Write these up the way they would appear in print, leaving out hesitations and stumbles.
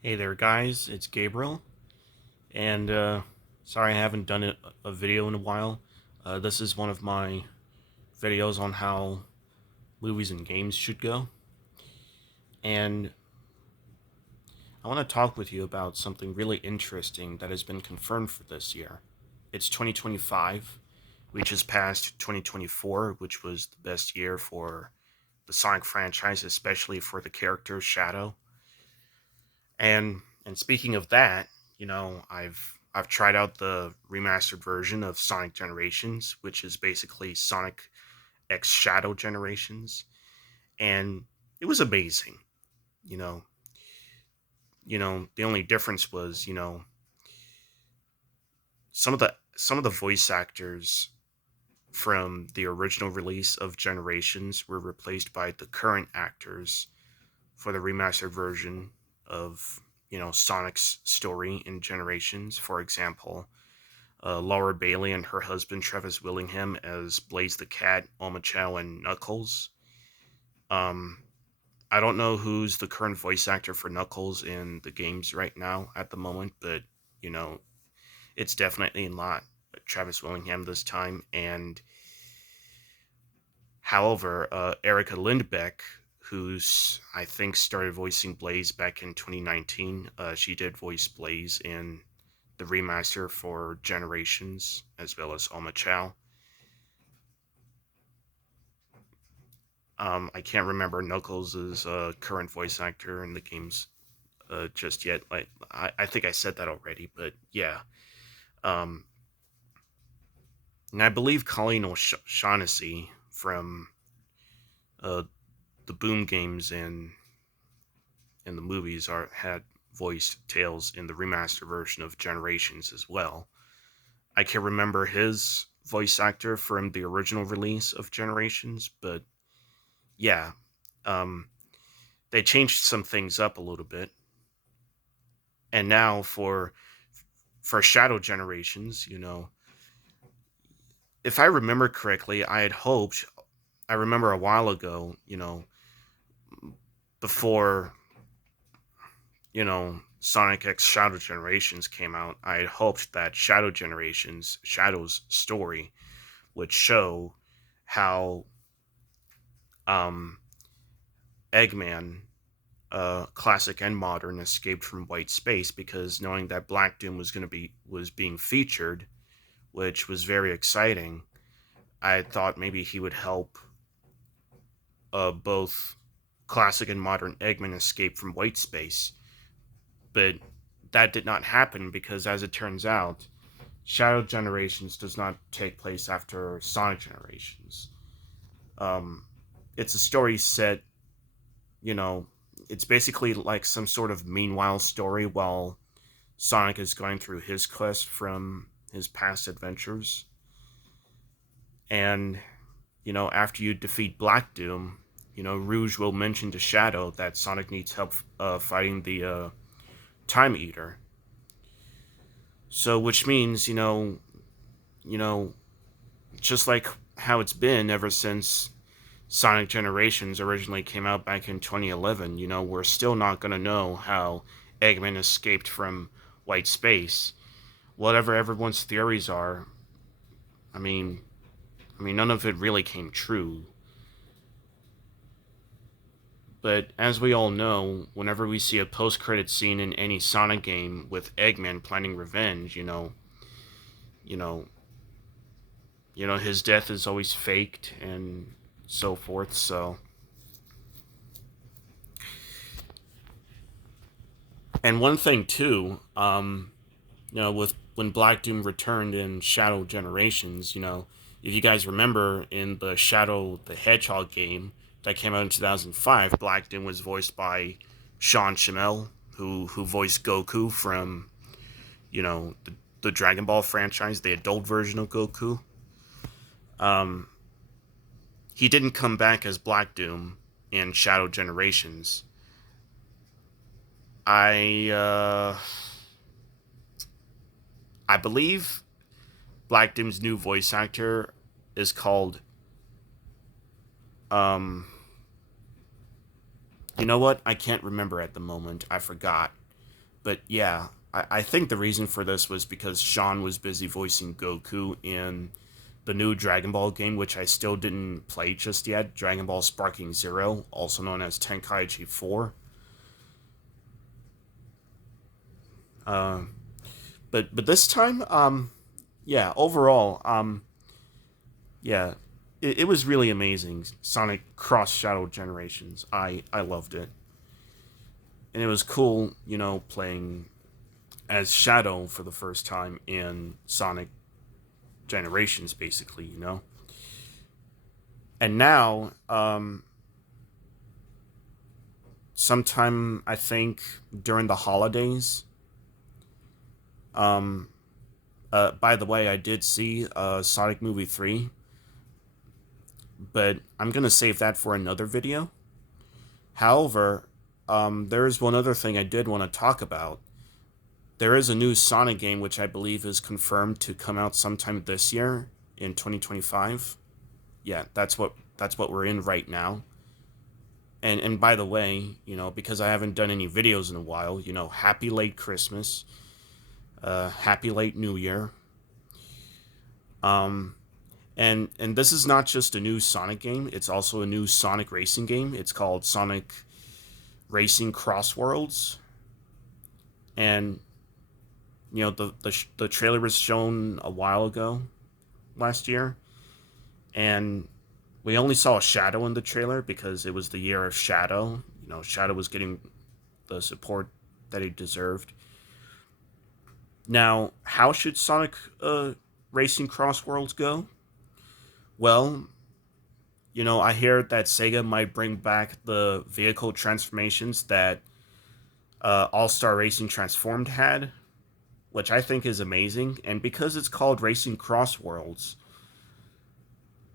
Hey there, guys. It's Gabriel, and sorry I haven't done a video in a while. This is one of my videos on how movies and games should go, and I want to talk with you about something really interesting that has been confirmed for this year. It's 2025. We just passed 2024, which was the best year for the Sonic franchise, especially for the character Shadow. And speaking of that, I've tried out the remastered version of Sonic Generations, which is basically Sonic X Shadow Generations, and it was amazing. You know, the only difference was, some of the voice actors from the original release of Generations were replaced by the current actors for the remastered version of, Sonic's story in Generations. For example, Laura Bailey and her husband Travis Willingham as Blaze the Cat, Omochao, and Knuckles. Um, I don't know who's the current voice actor for Knuckles in the games right now at the moment, but you know it's definitely not Travis Willingham this time. And however, Erica Lindbeck, who's I think started voicing Blaze back in 2019, she did voice Blaze in the remaster for Generations as well as Omochao. I can't remember Knuckles' current voice actor in the games just yet. I think I said that already, but yeah. Um, and I believe Colleen O'Shaughnessy from uh, the Boom games and the movies had voiced Tails in the remaster version of Generations as well. I can't remember his voice actor from the original release of Generations, but yeah, um, they changed some things up a little bit. And now for Shadow Generations, if I remember correctly, I remember a while ago, before, Sonic X Shadow Generations came out, I had hoped that Shadow Generations, Shadow's story, would show how um, Eggman, classic and modern, escaped from white space, because knowing that Black Doom was being featured, which was very exciting, I thought maybe he would help both classic and modern Eggman escape from white space. But that did not happen because, as it turns out, Shadow Generations does not take place after Sonic Generations. Um, it's a story set, you know, it's basically like some sort of meanwhile story while Sonic is going through his quest from his past adventures. And, after you defeat Black Doom, Rouge will mention to Shadow that Sonic needs help fighting the Time Eater. So, which means, you know, just like how it's been ever since Sonic Generations originally came out back in 2011, we're still not going to know how Eggman escaped from white space. Whatever everyone's theories are, I mean, none of it really came true. But as we all know, whenever we see a post-credit scene in any Sonic game with Eggman planning revenge, you know, his death is always faked and so forth. So, and one thing too, with when Black Doom returned in Shadow Generations, if you guys remember in the Shadow the Hedgehog game that came out in 2005, Black Doom was voiced by Sean Schemmel, who voiced Goku from the Dragon Ball franchise, the adult version of Goku. Um, he didn't come back as Black Doom in Shadow Generations. I I believe Black Doom's new voice actor is called you know what? I can't remember at the moment. I forgot. But yeah, I think the reason for this was because Sean was busy voicing Goku in the new Dragon Ball game, which I still didn't play just yet. Dragon Ball Sparking Zero, also known as Tenkaichi 4. Uh, but this time, yeah, overall, yeah, it was really amazing. Sonic Cross Shadow Generations. I loved it, and it was cool, playing as Shadow for the first time in Sonic Generations, basically. And now, sometime I think during the holidays. Um, by the way, I did see Sonic Movie 3, but I'm gonna save that for another video. However, there is one other thing I did want to talk about. There is a new Sonic game which I believe is confirmed to come out sometime this year in 2025. Yeah, that's what we're in right now. And by the way, because I haven't done any videos in a while, happy late Christmas, happy late New Year. Um, and this is not just a new Sonic game; it's also a new Sonic racing game. It's called Sonic Racing CrossWorlds, and the trailer was shown a while ago last year, and we only saw a Shadow in the trailer because it was the year of Shadow. Shadow was getting the support that he deserved. Now, how should Sonic Racing CrossWorlds go? Well, I hear that Sega might bring back the vehicle transformations that All Star Racing Transformed had, which I think is amazing. And because it's called Racing CrossWorlds,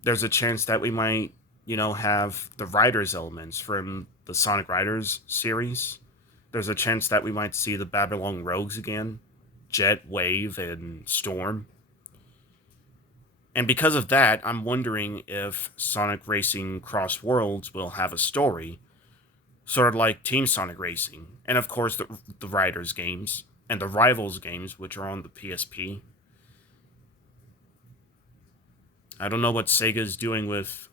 there's a chance that we might, have the Riders elements from the Sonic Riders series. There's a chance that we might see the Babylon Rogues again, Jet, Wave, and Storm. And because of that, I'm wondering if Sonic Racing Cross Worlds will have a story, sort of like Team Sonic Racing, and of course the Riders games and the Rivals games, which are on the PSP. I don't know what Sega is doing with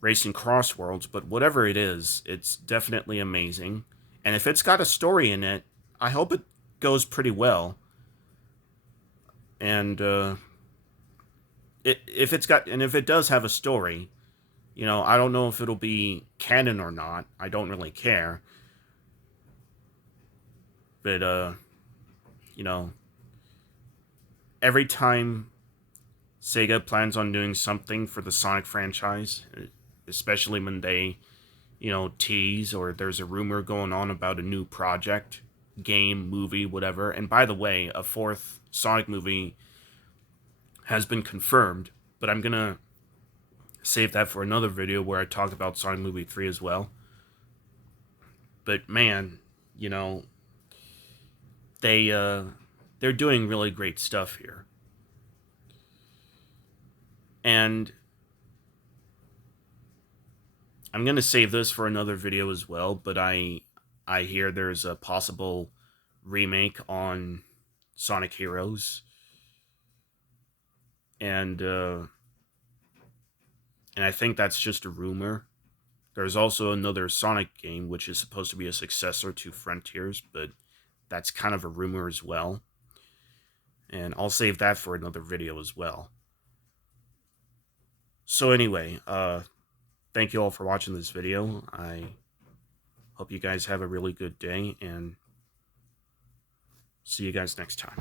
Racing Cross Worlds, but whatever it is, it's definitely amazing. And if it's got a story in it, I hope it goes pretty well. And if it does have a story, I don't know if it'll be canon or not. I don't really care. But you know, every time Sega plans on doing something for the Sonic franchise, especially when they, tease or there's a rumor going on about a new project, game, movie, whatever. And by the way, a fourth Sonic movie has been confirmed, but I'm gonna save that for another video where I talk about Sonic Movie 3 as well. But man, you know, they they're doing really great stuff here. And I'm going to save this for another video as well, but I hear there's a possible remake on Sonic Heroes. And I think that's just a rumor. There's also another Sonic game which is supposed to be a successor to Frontiers, but that's kind of a rumor as well. And I'll save that for another video as well. So anyway, thank you all for watching this video. I hope you guys have a really good day, and see you guys next time.